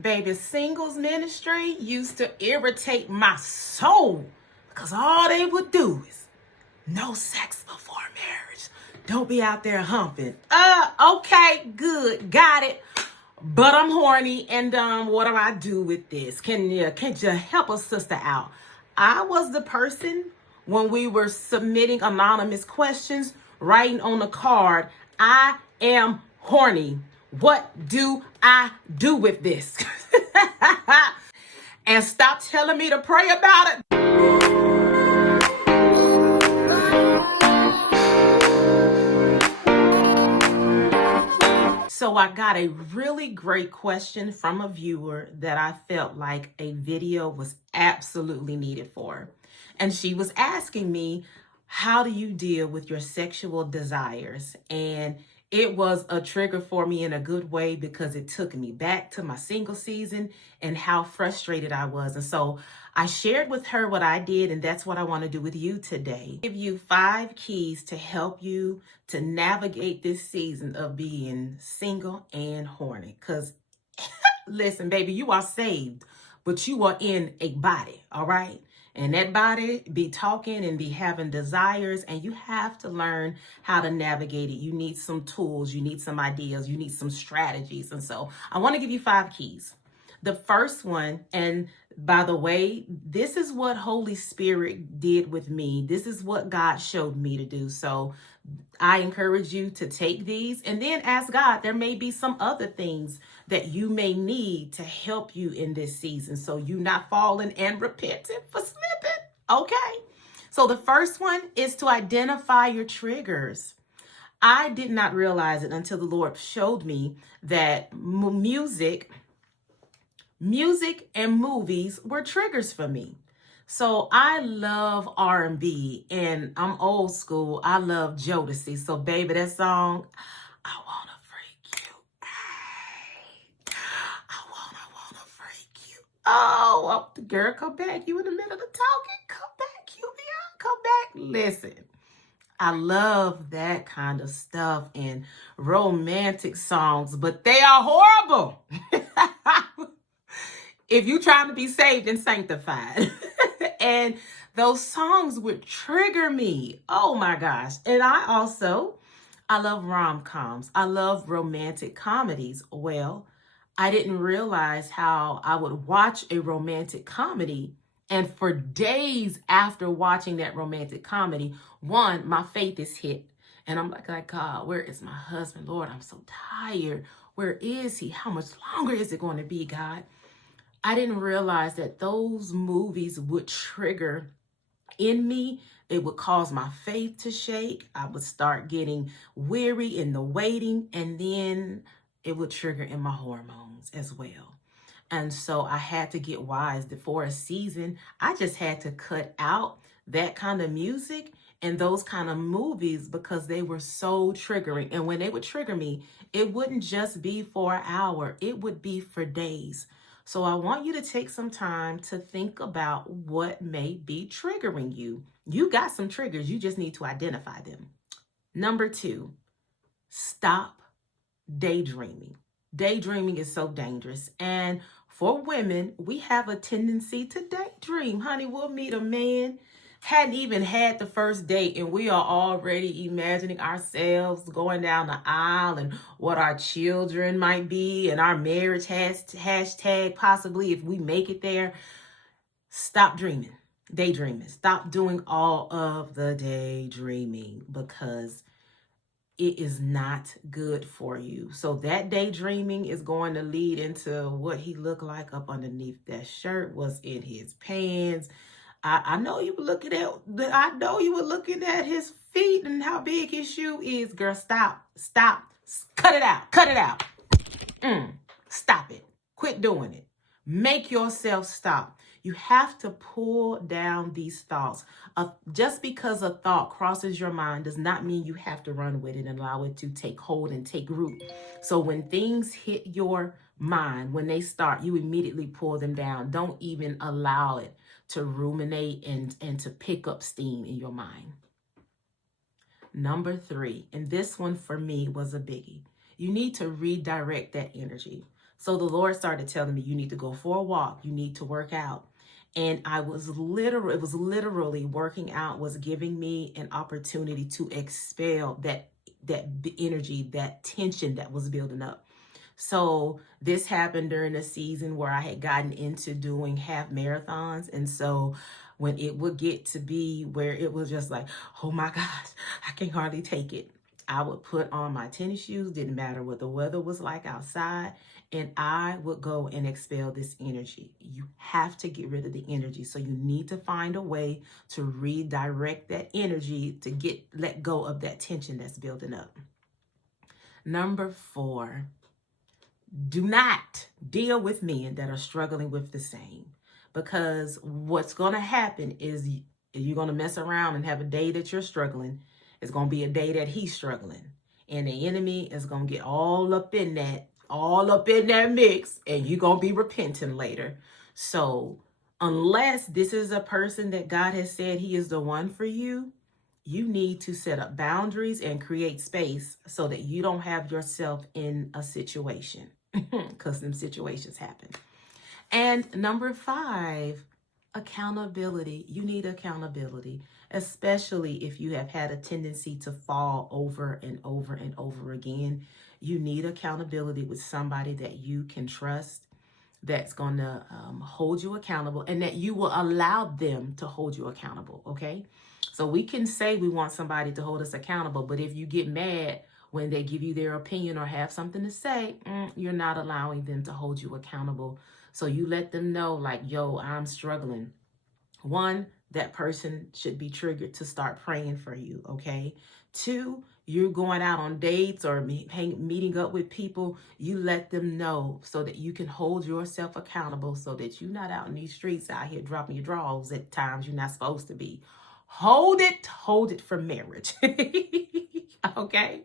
Baby, singles ministry used to irritate my soul because all they would do is no sex before marriage. Don't be out there humping. Okay, good, got it. But I'm horny, and what do I do with this? Can you help a sister out? I was the person when we were submitting anonymous questions, writing on the card, I am horny. What do I do with this? And stop telling me to pray about it. So I got a really great question from a viewer that I felt like a video was absolutely needed for. And she was asking me, how do you deal with your sexual desires? And it was a trigger for me in a good way because it took me back to my single season and how frustrated I was. And so I shared with her what I did, and that's what I want to do with you today. Give you 5 keys to help you to navigate this season of being single and horny. Because listen, baby, you are saved, but you are in a body, all right? And that body be talking and be having desires, and you have to learn how to navigate it. You need some tools, you need some ideas, you need some strategies. And so I want to give you 5 keys. The first one, and by the way, this is what Holy Spirit did with me. This is what God showed me to do. So I encourage you to take these and then ask God. There may be some other things that you may need to help you in this season, so you not falling and repenting for slipping. Okay. So the first one is to identify your triggers. I did not realize it until the Lord showed me that music and movies were triggers for me. So I love R&B, and I'm old school. I love Jodeci. So baby, that song, I wanna freak you. I wanna freak you. Oh, the girl, come back. You in the middle of the talking. Come back, Cubeon. Come back. Listen, I love that kind of stuff and romantic songs, but they are horrible. If you're trying to be saved and sanctified. And those songs would trigger me. Oh my gosh. And I love rom-coms. I love romantic comedies. Well, I didn't realize how I would watch a romantic comedy, and for days after watching that romantic comedy, one, my faith is hit. And I'm like, God, where is my husband? Lord, I'm so tired. Where is he? How much longer is it going to be, God? I didn't realize that those movies would trigger in me. It would cause my faith to shake. I would start getting weary in the waiting, and then it would trigger in my hormones as well. And so I had to get wise. For a season, I just had to cut out that kind of music and those kind of movies because they were so triggering. And when they would trigger me, it wouldn't just be for an hour. It would be for days. So I want you to take some time to think about what may be triggering you. You got some triggers. You just need to identify them. Number 2, stop daydreaming. Daydreaming is so dangerous. And for women, we have a tendency to daydream. Honey, we'll meet a man, hadn't even had the first date, and we are already imagining ourselves going down the aisle and what our children might be and our marriage hashtag possibly if we make it there. Stop dreaming, daydreaming. Stop doing all of the daydreaming because it is not good for you. So that daydreaming is going to lead into what he looked like up underneath that shirt, what's in his pants. I know you were looking at his feet and how big his shoe is. Girl, stop. Cut it out. Stop it. Quit doing it. Make yourself stop. You have to pull down these thoughts. Just because a thought crosses your mind does not mean you have to run with it and allow it to take hold and take root. So when things hit your mind, when they start, you immediately pull them down. Don't even allow it to ruminate and to pick up steam in your mind. Number 3, and this one for me was a biggie. you need to redirect that energy. So the Lord started telling me, you need to go for a walk, you need to work out. And it was literally working out was giving me an opportunity to expel that energy, that tension that was building up. So this happened during a season where I had gotten into doing half marathons. And so when it would get to be where it was just like, oh my gosh, I can hardly take it, I would put on my tennis shoes, didn't matter what the weather was like outside, and I would go and expel this energy. You have to get rid of the energy. So you need to find a way to redirect that energy to let go of that tension that's building up. Number 4, do not deal with men that are struggling with the same, because what's going to happen is you're going to mess around and have a day that you're struggling. It's going to be a day that he's struggling, and the enemy is going to get all up in that mix, and you're going to be repenting later. So unless this is a person that God has said he is the one for you, you need to set up boundaries and create space so that you don't have yourself in a situation, because them situations happen. And number 5, accountability. You need accountability, especially if you have had a tendency to fall over and over and over again. You need accountability with somebody that you can trust, that's going to hold you accountable, and that you will allow them to hold you accountable, okay? So we can say we want somebody to hold us accountable, but if you get mad when they give you their opinion or have something to say, you're not allowing them to hold you accountable. So you let them know, like, yo, I'm struggling. 1, that person should be triggered to start praying for you, okay? 2, you're going out on dates or meeting up with people, you let them know so that you can hold yourself accountable, so that you're not out in these streets out here dropping your drawers at times you're not supposed to be. Hold it for marriage. Okay?